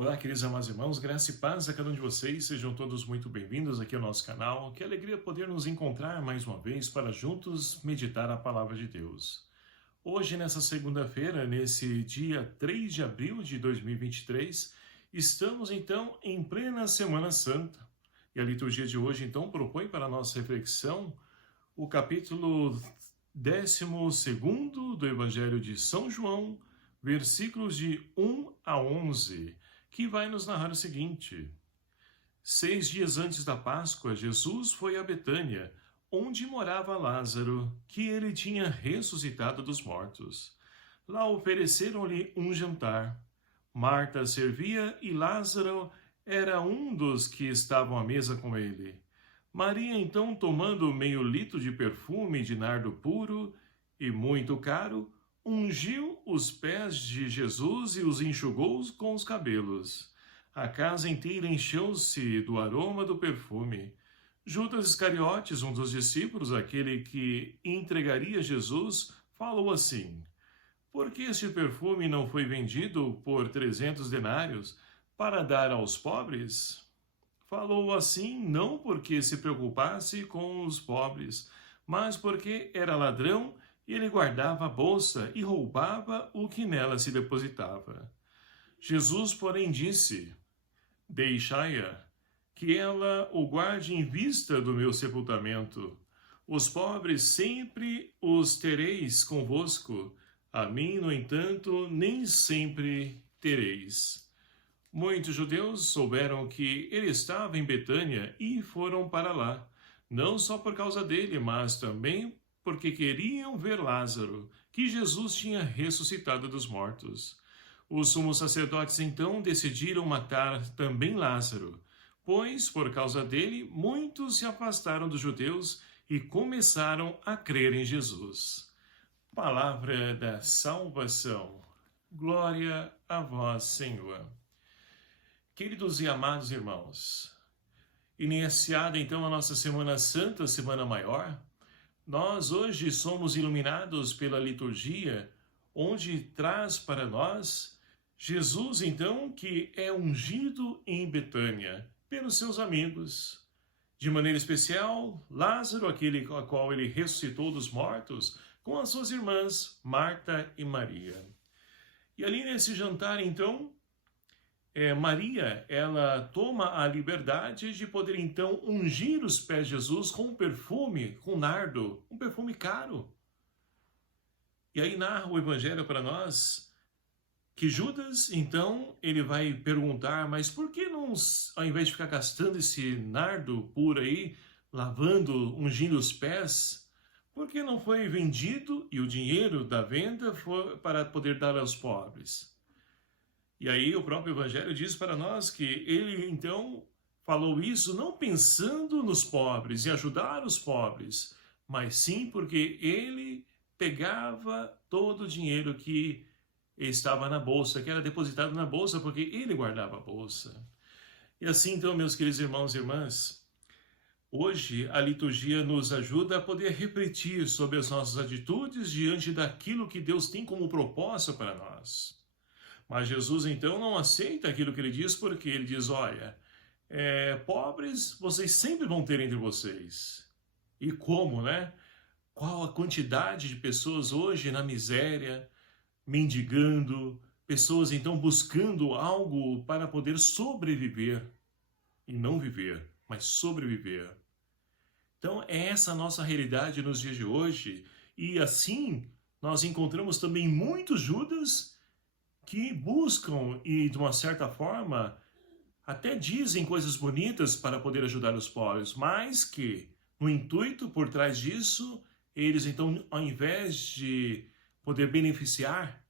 Olá, queridos amados irmãos, graça e paz a cada um de vocês, sejam todos muito bem-vindos aqui ao nosso canal. Que alegria poder nos encontrar mais uma vez para juntos meditar a palavra de Deus. Hoje, nessa segunda-feira, nesse dia 3 de abril de 2023, estamos então em plena Semana Santa. E a liturgia de hoje então propõe para a nossa reflexão o capítulo 12º do Evangelho de São João, versículos de 1 a 11, que vai nos narrar o seguinte: 6 dias antes da Páscoa, Jesus foi a Betânia, onde morava Lázaro, que ele tinha ressuscitado dos mortos. Lá ofereceram-lhe um jantar. Marta servia e Lázaro era um dos que estavam à mesa com ele. Maria, então, tomando meio litro de perfume de nardo puro e muito caro, ungiu os pés de Jesus e os enxugou com os cabelos. A casa inteira encheu-se do aroma do perfume. Judas Iscariotes, um dos discípulos, aquele que entregaria Jesus, falou assim: por que este perfume não foi vendido por 300 denários para dar aos pobres? Falou assim não porque se preocupasse com os pobres, mas porque era ladrão e ele guardava a bolsa e roubava o que nela se depositava. Jesus, porém, disse: deixai-a, que ela o guarde em vista do meu sepultamento. Os pobres sempre os tereis convosco, a mim, no entanto, nem sempre tereis. Muitos judeus souberam que ele estava em Betânia e foram para lá, não só por causa dele, mas também porque queriam ver Lázaro, que Jesus tinha ressuscitado dos mortos. Os sumos sacerdotes então decidiram matar também Lázaro, pois, por causa dele, muitos se afastaram dos judeus e começaram a crer em Jesus. Palavra da salvação. Glória a vós, Senhor. Queridos e amados irmãos, iniciada então a nossa Semana Santa, Semana Maior, nós hoje somos iluminados pela liturgia, onde traz para nós Jesus, então, que é ungido em Betânia pelos seus amigos. De maneira especial, Lázaro, aquele a qual ele ressuscitou dos mortos, com as suas irmãs, Marta e Maria. E ali nesse jantar, então, Maria, ela toma a liberdade de poder então ungir os pés de Jesus com um perfume, com nardo, um perfume caro. E aí narra o Evangelho para nós que Judas, então, ele vai perguntar, mas por que não, ao invés de ficar gastando esse nardo puro aí, lavando, ungindo os pés, por que não foi vendido e o dinheiro da venda foi para poder dar aos pobres? E aí o próprio Evangelho diz para nós que ele, então, falou isso não pensando nos pobres e ajudar os pobres, mas sim porque ele pegava todo o dinheiro que estava na bolsa, que era depositado na bolsa, porque ele guardava a bolsa. E assim, então, meus queridos irmãos e irmãs, hoje a liturgia nos ajuda a poder refletir sobre as nossas atitudes diante daquilo que Deus tem como propósito para nós. Mas Jesus, então, não aceita aquilo que ele diz, porque ele diz, olha, pobres vocês sempre vão ter entre vocês. E como, né? Qual a quantidade de pessoas hoje na miséria, mendigando, pessoas, então, buscando algo para poder sobreviver. E não viver, mas sobreviver. Então, é essa a nossa realidade nos dias de hoje. E assim, nós encontramos também muitos Judas que buscam e, de uma certa forma, até dizem coisas bonitas para poder ajudar os pobres, mas que, no intuito por trás disso, eles, então, ao invés de poder beneficiar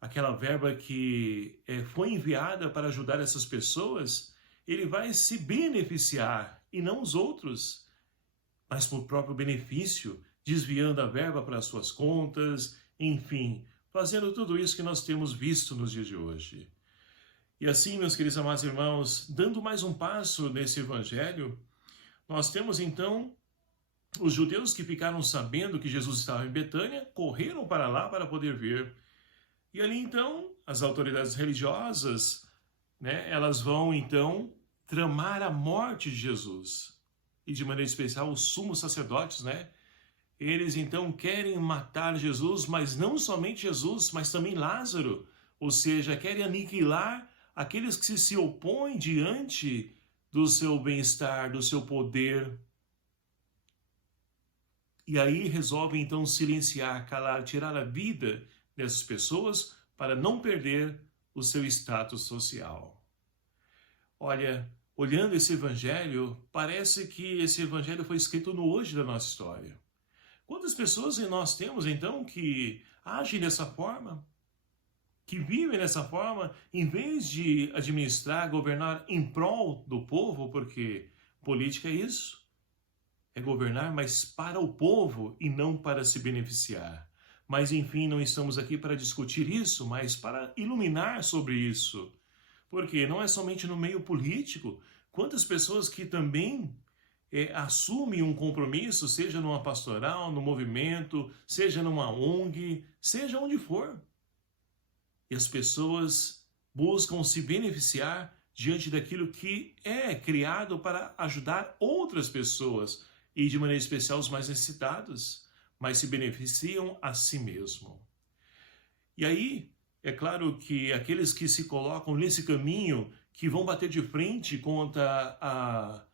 aquela verba que foi enviada para ajudar essas pessoas, ele vai se beneficiar, e não os outros, mas por próprio benefício, desviando a verba para as suas contas, enfim, fazendo tudo isso que nós temos visto nos dias de hoje. E assim, meus queridos amados irmãos, dando mais um passo nesse evangelho, nós temos então os judeus que ficaram sabendo que Jesus estava em Betânia, correram para lá para poder ver. E ali então, as autoridades religiosas, né, elas vão então tramar a morte de Jesus. E de maneira especial os sumos sacerdotes, né? Eles então querem matar Jesus, mas não somente Jesus, mas também Lázaro. Ou seja, querem aniquilar aqueles que se opõem diante do seu bem-estar, do seu poder. E aí resolvem então silenciar, calar, tirar a vida dessas pessoas para não perder o seu status social. Olha, olhando esse evangelho, parece que esse evangelho foi escrito no hoje da nossa história. Quantas pessoas nós temos então que agem dessa forma, que vivem dessa forma, em vez de administrar, governar em prol do povo, porque política é isso, é governar, mas para o povo e não para se beneficiar. Mas enfim, não estamos aqui para discutir isso, mas para iluminar sobre isso. Porque não é somente no meio político, quantas pessoas que também assumem um compromisso, seja numa pastoral, no movimento, seja numa ONG, seja onde for. E as pessoas buscam se beneficiar diante daquilo que é criado para ajudar outras pessoas, e de maneira especial os mais necessitados, mas se beneficiam a si mesmo. E aí, é claro que aqueles que se colocam nesse caminho, que vão bater de frente contra a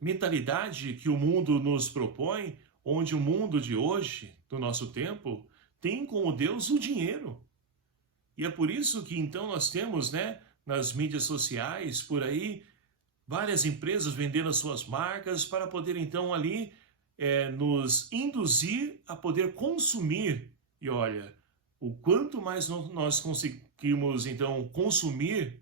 mentalidade que o mundo nos propõe, onde o mundo de hoje, do nosso tempo, tem como Deus o dinheiro. E é por isso que então nós temos, né, nas mídias sociais, por aí, várias empresas vendendo as suas marcas para poder então ali nos induzir a poder consumir. E olha, o quanto mais nós conseguimos então consumir,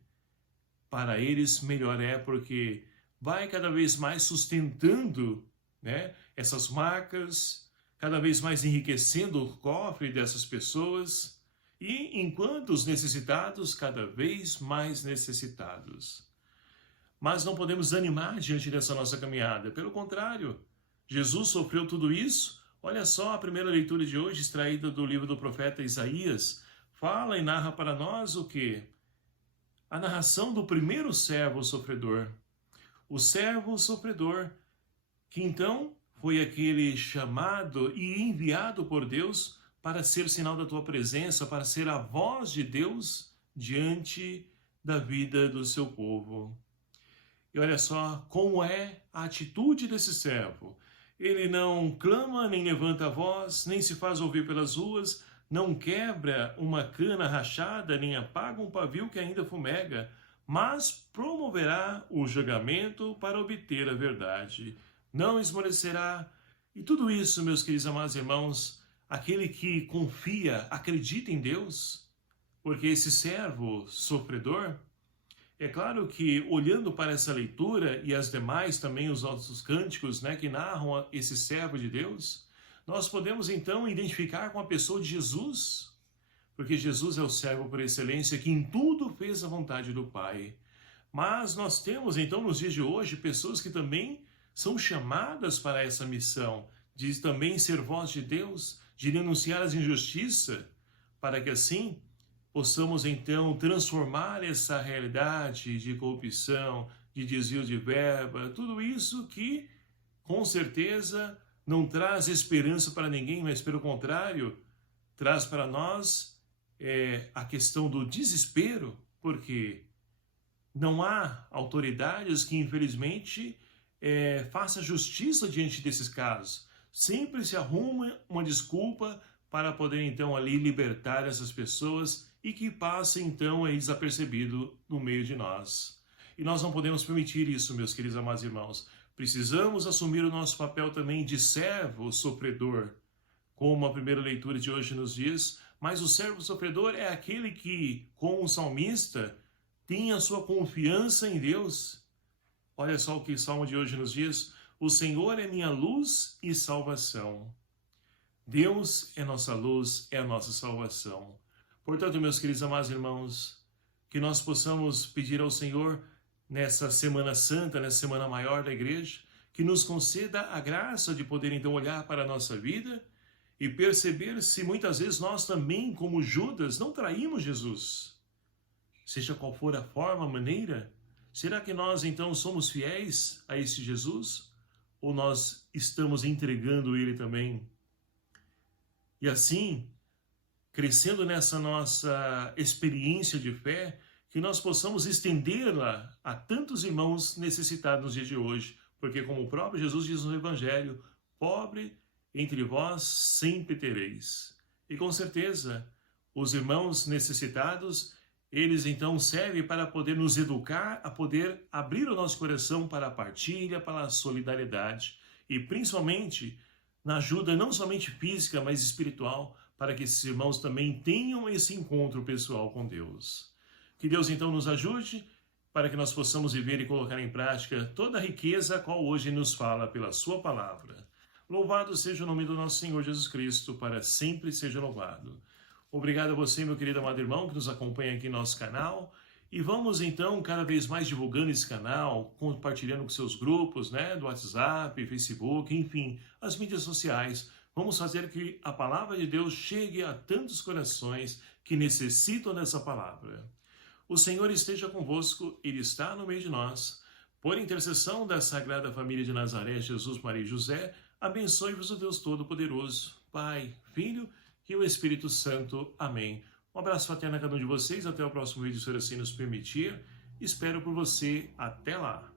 para eles melhor é, porque vai cada vez mais sustentando, né, essas marcas, cada vez mais enriquecendo o cofre dessas pessoas, e enquanto os necessitados cada vez mais necessitados. Mas não podemos desanimar diante dessa nossa caminhada. Pelo contrário, Jesus sofreu tudo isso. Olha só a primeira leitura de hoje, extraída do livro do profeta Isaías, fala e narra para nós o quê? A narração do primeiro servo sofredor. O servo sofredor, que então foi aquele chamado e enviado por Deus para ser sinal da tua presença, para ser a voz de Deus diante da vida do seu povo. E olha só como é a atitude desse servo. Ele não clama, nem levanta a voz, nem se faz ouvir pelas ruas, não quebra uma cana rachada, nem apaga um pavio que ainda fumega, mas promoverá o julgamento para obter a verdade. Não esmorecerá. E tudo isso, meus queridos amados irmãos, aquele que confia, acredita em Deus, porque esse servo sofredor, é claro que, olhando para essa leitura e as demais também, os outros cânticos, né, que narram esse servo de Deus, nós podemos então identificar com a pessoa de Jesus, porque Jesus é o servo por excelência que em tudo fez a vontade do Pai. Mas nós temos então nos dias de hoje pessoas que também são chamadas para essa missão, de também ser voz de Deus, de denunciar as injustiças, para que assim possamos então transformar essa realidade de corrupção, de desvio de verba, tudo isso que com certeza não traz esperança para ninguém, mas pelo contrário, traz para nós a questão do desespero, porque não há autoridades que infelizmente façam justiça diante desses casos. Sempre se arruma uma desculpa para poder então ali libertar essas pessoas e que passem então aí desapercebido no meio de nós. E nós não podemos permitir isso, meus queridos amados irmãos. Precisamos assumir o nosso papel também de servo sofredor, como a primeira leitura de hoje nos diz, mas o servo sofredor é aquele que, como o salmista, tem a sua confiança em Deus. Olha só o que o salmo de hoje nos diz: o Senhor é minha luz e salvação. Deus é nossa luz, é a nossa salvação. Portanto, meus queridos amados irmãos, que nós possamos pedir ao Senhor, nessa Semana Santa, nessa Semana Maior da Igreja, que nos conceda a graça de poder então olhar para a nossa vida e perceber se muitas vezes nós também, como Judas, não traímos Jesus. seja qual for a forma, a maneira? Será que nós então somos fiéis a esse Jesus? Ou nós estamos entregando ele também? E assim, crescendo nessa nossa experiência de fé, que nós possamos estendê-la a tantos irmãos necessitados nos dias de hoje, porque como o próprio Jesus diz no Evangelho, pobre entre vós sempre tereis. E com certeza, os irmãos necessitados, eles então servem para poder nos educar, a poder abrir o nosso coração para a partilha, para a solidariedade e principalmente na ajuda não somente física, mas espiritual, para que esses irmãos também tenham esse encontro pessoal com Deus. Que Deus então nos ajude para que nós possamos viver e colocar em prática toda a riqueza a qual hoje nos fala pela sua palavra. Louvado seja o nome do nosso Senhor Jesus Cristo, para sempre seja louvado. Obrigado a você, meu querido amado irmão, que nos acompanha aqui no nosso canal. E vamos então cada vez mais divulgando esse canal, compartilhando com seus grupos, do WhatsApp, Facebook, enfim, as mídias sociais. Vamos fazer que a palavra de Deus chegue a tantos corações que necessitam dessa palavra. O Senhor esteja convosco, Ele está no meio de nós. Por intercessão da Sagrada Família de Nazaré, Jesus, Maria e José, abençoe-vos o Deus Todo-Poderoso, Pai, Filho e o Espírito Santo. Amém. Um abraço fraterno a cada um de vocês. Até o próximo vídeo, se assim nos permitir. Espero por você. Até lá.